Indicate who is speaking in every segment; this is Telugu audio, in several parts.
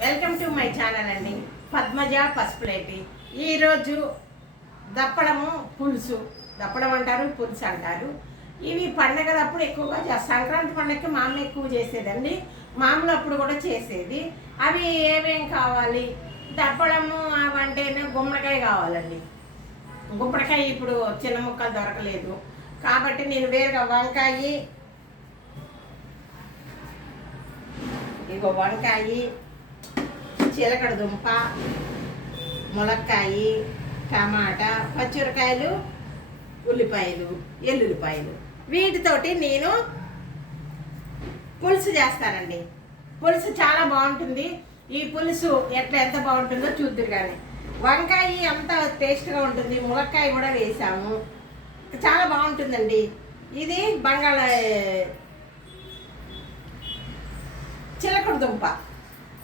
Speaker 1: వెల్కమ్ టు మై ఛానల్ అండి. పద్మజ పసుపులేటి ఈరోజు దప్పడము పులుసు. దప్పడం అంటారు పులుసు అంటారు. ఇవి పండగలప్పుడు ఎక్కువగా సంక్రాంతి పండగకి మా అమ్మ ఎక్కువ చేసేదండి. మామూలు అప్పుడు కూడా చేసేది. అవి ఏమేం కావాలి? దప్పడము అవంటేనే గుమ్మడికాయ కావాలండి. గుమ్మడికాయ ఇప్పుడు చిన్న ముక్కలు దొరకలేదు. కాబట్టి నేను వేరుగా వంకాయ ఇగో వంకాయ చిలకడ దుంప ములక్కాయ టమాటా పచ్చిమిరకాయలు ఉల్లిపాయలు ఎల్లుల్లిపాయలు. వీటితోటి నేను పులుసు చేస్తానండి. పులుసు చాలా బాగుంటుంది. ఈ పులుసు ఎట్లా ఎంత బాగుంటుందో చూద్దురు కానీ వంకాయ ఎంత టేస్ట్గా ఉంటుంది. ములక్కాయ కూడా వేసాము. చాలా బాగుంటుందండి. ఇది బంగాళ చిలకడ దుంప.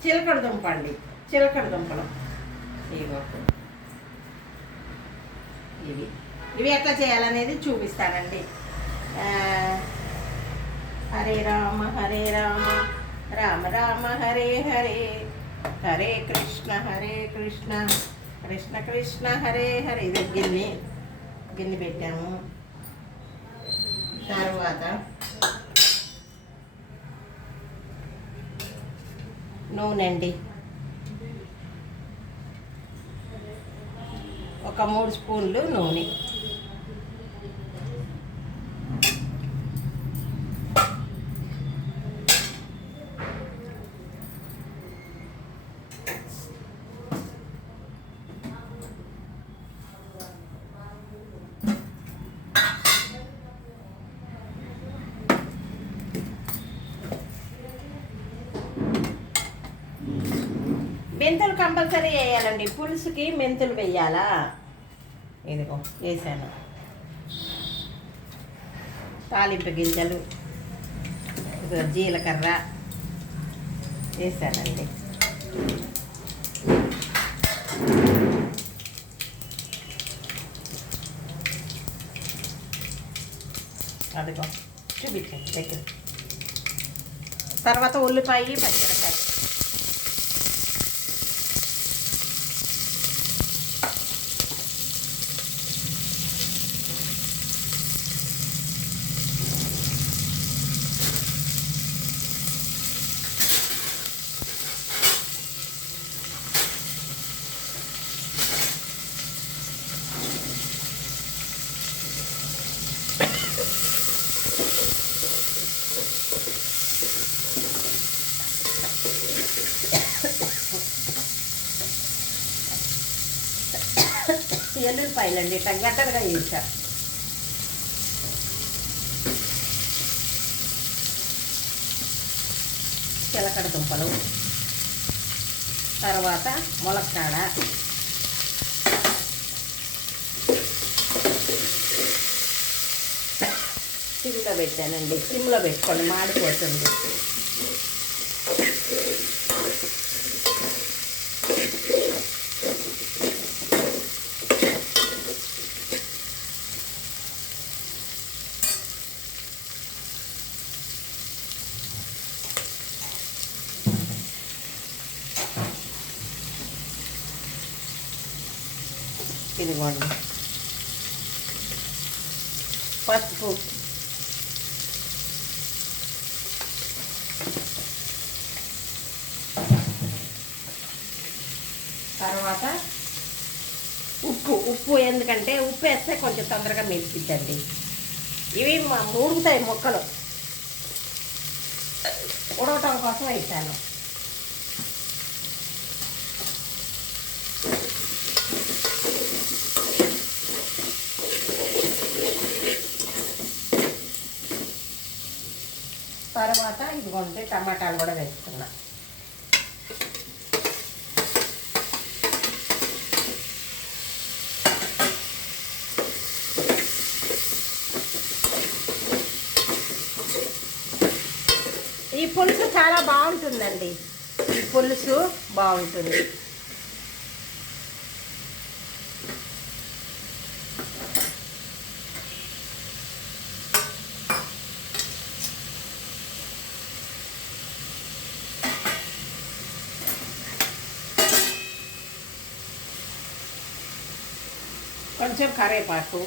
Speaker 1: చిలకడ దుంప అండి. చిలకడ దుంపలు. ఇగో ఇవి. ఇవి ఎట్లా చేయాలనేది చూపిస్తానండి. హరే రామ హరే రామ రామ రామ హరే హరే హరే కృష్ణ హరే కృష్ణ కృష్ణ కృష్ణ హరే హరే. ఇది గిన్నె గిన్నె పెట్టాము. తర్వాత నూనె అండి. ఒక మూడు స్పూన్లు నూనె. మెంతులు కంపల్సరీ వేయాలండి. పులుసుకి మెంతులు వేయాలా? ఇదిగో వేసాను. తాలింపు గింజలు ఇదిగో జీలకర్ర వేసానండి. అదిగో చూపించండి దగ్గర. తర్వాత ఉల్లిపాయ పచ్చిమిరకాయ ఎల్లుల్లిపాయలండి ఇట్లా గడ్డలుగా వేసా చిలకడ దుంపలు తర్వాత ములక్కాడ. సిమ్లో పెట్టానండి సిమ్లో పెట్టుకోండి మాడిపోతుంది. ఇదిగోండి పసుపు. తర్వాత ఉప్పు. ఉప్పు ఎందుకంటే ఉప్పు వేస్తే కొంచెం తొందరగా మెలిపిద్దండి ఇవి మా మొక్కలు. ఉడవటం కోసం వేసాను. తర్వాత ఇదిగోండి టమాటాలు కూడా వేసుకున్నా. ఈ పులుసు చాలా బాగుంటుందండి. ఈ పులుసు బాగుంటుంది. కొంచెం కరేపాకు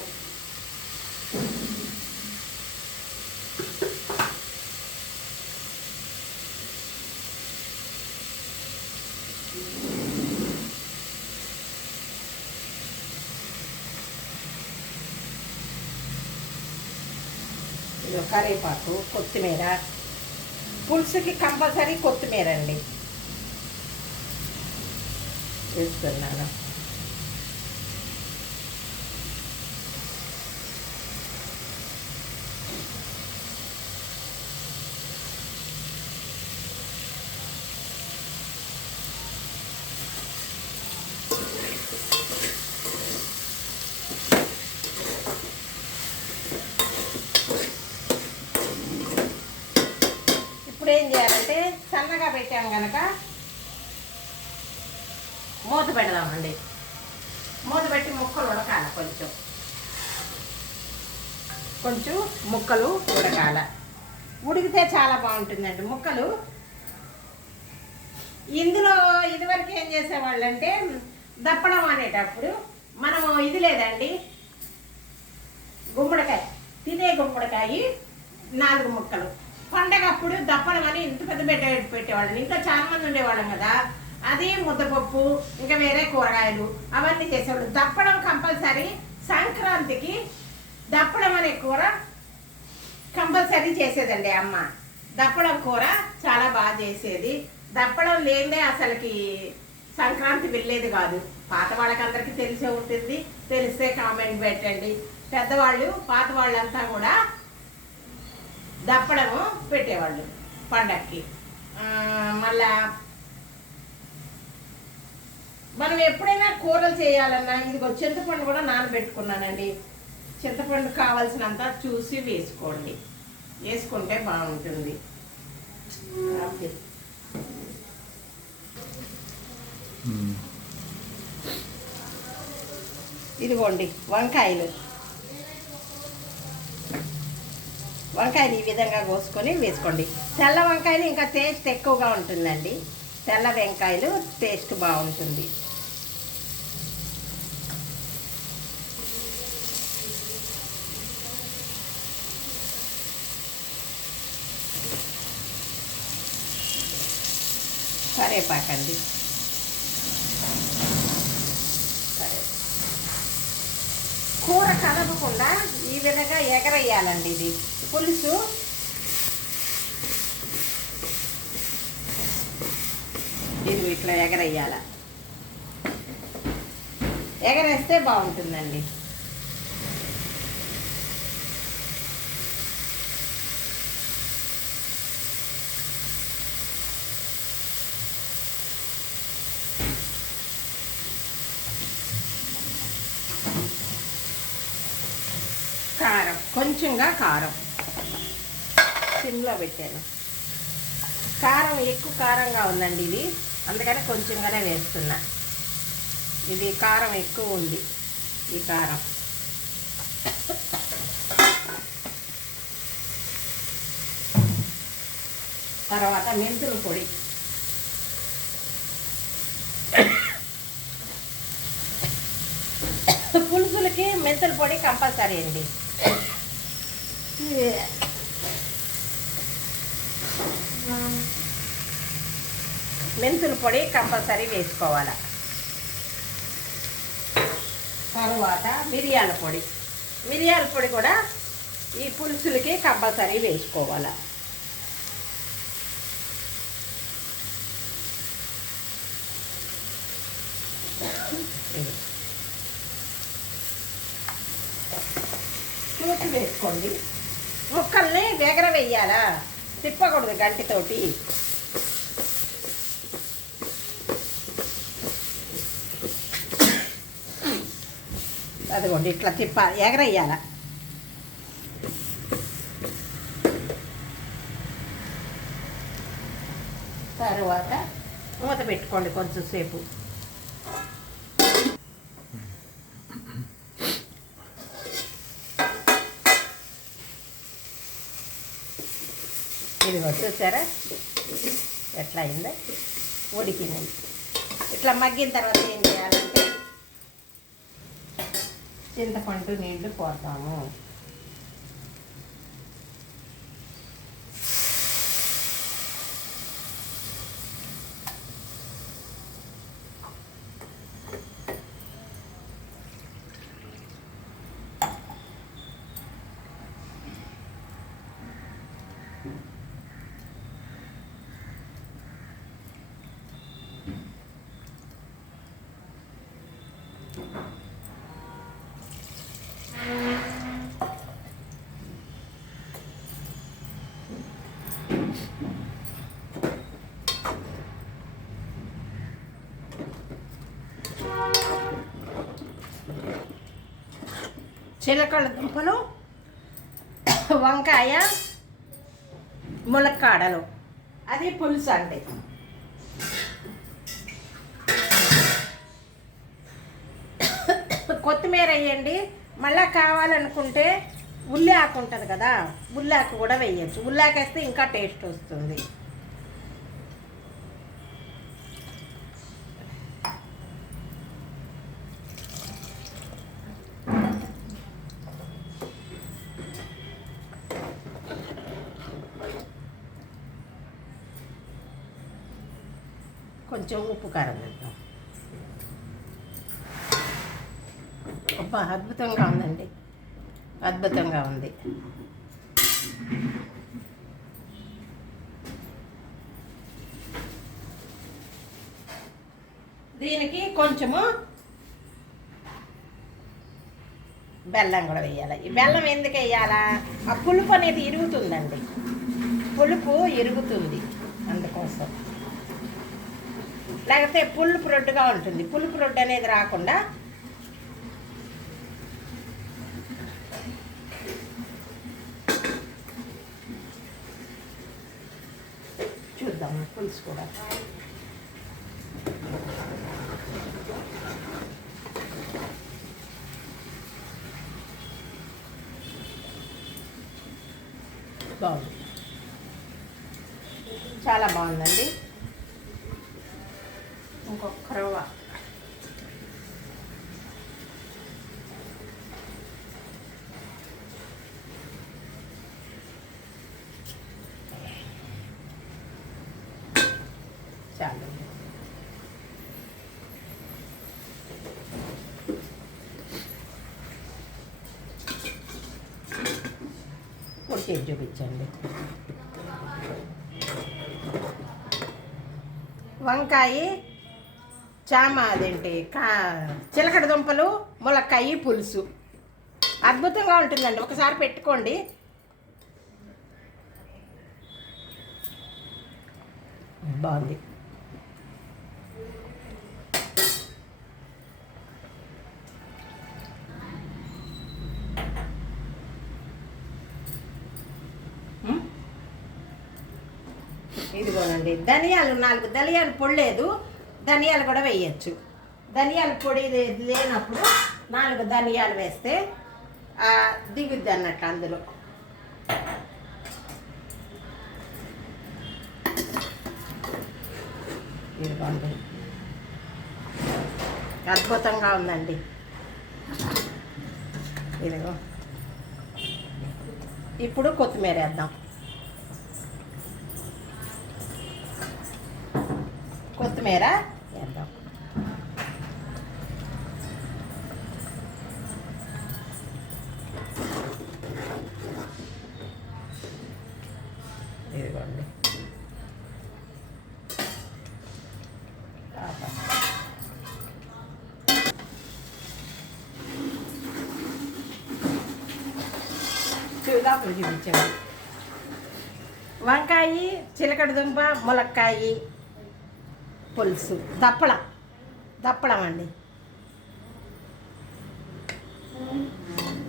Speaker 1: ఇదిగో కరివేపాకు కొత్తిమీర పులుసుకి కంపల్సరీ కొత్తిమీర అండి వేస్తున్నాను ఇప్పుడు ఏం చేయాలంటే సన్నగా పెట్టాం కనుక మూత పెడదామండి. మూత పెట్టి ముక్కలు ఉడకాలి కొంచెం. కొంచెం ముక్కలు ఉడకాల. ఉడికితే చాలా బాగుంటుందండి ముక్కలు. ఇందులో ఇదివరకు ఏం చేసేవాళ్ళంటే దప్పడం అనేటప్పుడు మనము ఇది లేదండి గుమ్మడికాయ. తినే గుమ్మడికాయ నాలుగు ముక్కలు. పండగప్పుడు దప్పడం అని ఇంత పెద్ద బిడ్డ పెట్టేవాళ్ళం. ఇంట్లో చాలా మంది ఉండేవాళ్ళం కదా. అది ముద్దపప్పు ఇంకా వేరే కూరగాయలు అవన్నీ చేసేవాళ్ళు. దప్పడం కంపల్సరీ సంక్రాంతికి దప్పడం అనే కూర కంపల్సరీ చేసేదండి అమ్మ. దప్పడం కూర చాలా బాగా చేసేది. దప్పడం లేదే అసలుకి సంక్రాంతి వెళ్ళేది కాదు. పాత వాళ్ళకందరికీ తెలిసే ఉంటుంది. తెలిస్తే కామెంట్ పెట్టండి. పెద్దవాళ్ళు పాత వాళ్ళంతా కూడా దప్పడము పెట్టేవాళ్ళు పండక్కి. మళ్ళా మనం ఎప్పుడైనా కూరలు చేయాలన్నా ఇదిగో చింతపండు కూడా నానబెట్టుకున్నానండి. చింతపండు కావాల్సినంత చూసి వేసుకోండి. వేసుకుంటే బాగుంటుంది. ఇదిగోండి వంకాయలు. వంకాయలు ఈ విధంగా కోసుకొని వేసుకోండి. తెల్ల వంకాయలు ఇంకా టేస్ట్ ఎక్కువగా ఉంటుందండి. తెల్ల వెంకాయలు టేస్ట్ బాగుంటుంది. కరేపాకండి సరే కూర కలపకుండా ఈ విధంగా ఎగరేయాలండి ఇది. పులుసు. ఇది ఇట్లా ఎగరేయాల. ఎగరేస్తే బాగుంటుందండి. కారం కొంచెంగా కారం. సిమ్లో పెట్టాను. కారం ఎక్కువ కారంగా ఉందండి ఇది. అందుకని కొంచెంగానే వేస్తున్నా. ఇది కారం ఎక్కువ ఉంది ఈ కారం. తర్వాత మెంతుల పొడి. పులుసులకి మెంతుల పొడి కంపల్సరీ అండి. మెంతుల పొడి కంపల్సరీ వేసుకోవాలి. తరువాత మిరియాల పొడి. మిరియాల పొడి కూడా ఈ పులుసులకి కంపల్సరీ వేసుకోవాలి. చూసి వేసుకోండి. ముక్కల్ని వెగర వేయాలా తిప్పకూడదు గంటితోటి. అదిగోండి ఇట్లా తిప్ప ఎగరేయాల. తర్వాత మూత పెట్టుకోండి కొంచెంసేపు. ఇది ఇదిగో చూసారా? ఎట్లా అయిందో? ఉడికింది. ఇట్లా మగ్గిన తర్వాత ఏంటి చింతపండు నీళ్ళు పోతాము చిలకడ దుంపలు వంకాయ ములక్కాడలు. అది పులుసు అండి. కొత్తిమీర వేయండి. మళ్ళీ కావాలనుకుంటే ఉల్లి ఆకు ఉంటుంది కదా ఉల్లాకు కూడా వేయచ్చు. ఉల్లాకు వేస్తే ఇంకా టేస్ట్ వస్తుంది. కొంచెం ఉప్పు కారం వేద్దాం. అబ్బా అద్భుతంగా ఉందండి. అద్భుతంగా ఉంది. దీనికి కొంచెము బెల్లం కూడా వేయాలి. ఈ బెల్లం ఎందుకు వేయాలా? ఆ పులుపు అనేది ఇరుగుతుందండి. పులుపు ఇరుగుతుంది అందుకోసం. లేకపోతే పులుపు రొడ్డుగా ఉంటుంది. పులుపు రొడ్డు అనేది రాకుండా చూద్దాం పులుసు కూడా. బాగుంది. చాలా బాగుందండి. ఇంకొక రవ్వ చాలు ఓకే చూపించండి వంకాయ చామ అదేంటి కా చిలకడ దుంపలు ములక్కాయ పులుసు. అద్భుతంగా ఉంటుందండి. ఒకసారి పెట్టుకోండి. బాగుంది. ఇదిగోనండి. ధనియాలు నాలుగు ధనియాలు పొడి లేదు ధనియాలు కూడా వేయచ్చు. ధనియాల పొడి లేనప్పుడు నాలుగు ధనియాలు వేస్తే దిగుద్ది అన్నట్టు అందులో. అద్భుతంగా ఉందండి. ఇదిగో. ఇప్పుడు కొత్తిమీర వేద్దాం. కొత్తిమీర వేద్దాం ఇదిగోండి. చూపించండి వంకాయ చిలకడ దుంప ములక్కాయ. పులుసు. దప్పడం. దప్పడం అండి.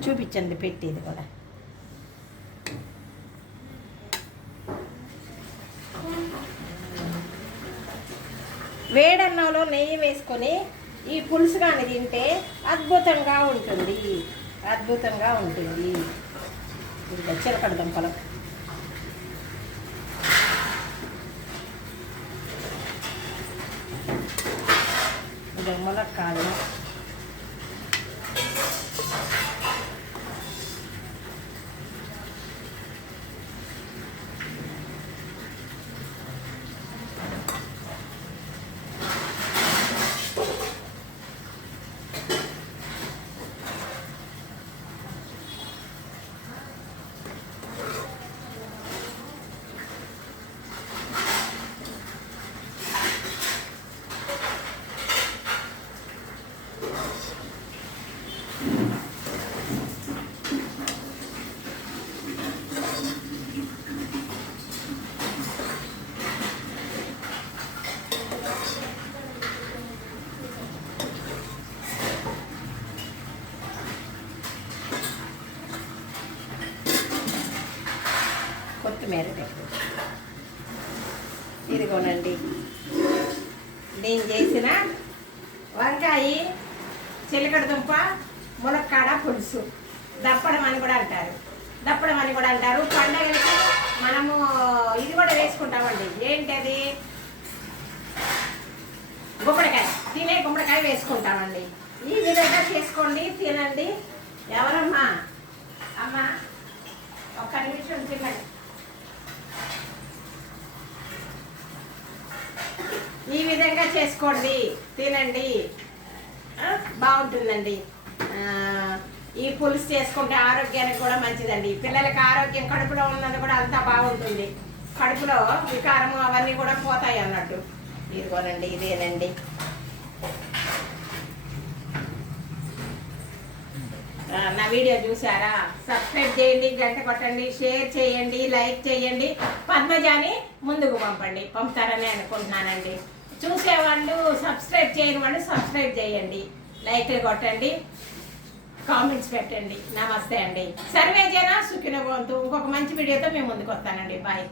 Speaker 1: చూపించండి పెట్టేది కూడా. వేడన్నంలో నెయ్యి వేసుకొని ఈ పులుసు కానీ తింటే అద్భుతంగా ఉంటుంది. అద్భుతంగా ఉంటుంది. ఇంకా చిలకడ దుంపలు.《えっ?》అంటారు. దప్పడం అని కూడా అంటారు. పండగలకి మనము ఇది కూడా వేసుకుంటామండి. ఏంటది? గుమ్మడికాయ. తినే గుమ్మడికాయ వేసుకుంటామండి. ఈ విధంగా చేసుకోండి తినండి. ఎవరమ్మా? అమ్మా ఒక్క నిమిషం తినండి. ఈ విధంగా చేసుకోండి తినండి. బాగుంటుందండి. ఆ, ఈ పులుసు చేసుకుంటే ఆరోగ్యానికి కూడా మంచిదండి. పిల్లలకి ఆరోగ్యం కడుపులో ఉన్నది కూడా అంతా బాగుంటుంది. కడుపులో వికారము అవన్నీ కూడా పోతాయి అన్నట్టు. ఇదిగోనండి ఇదేనండి. నా వీడియో చూసారా సబ్స్క్రైబ్ చేయండి గంట కొట్టండి షేర్ చేయండి లైక్ చేయండి. పద్మజాని ముందుకు పంపండి. పంపుతారని అనుకుంటున్నానండి. చూసేవాళ్ళు సబ్స్క్రైబ్ చేయని వాళ్ళు సబ్స్క్రైబ్ చేయండి. లైక్లు కొట్టండి. కామెంట్స్ పెట్టండి. నమస్తే అండి. సర్వే జన సుఖిన ఇంకొక మంచి వీడియోతో మేము ముందుకు వస్తానండి బాయ్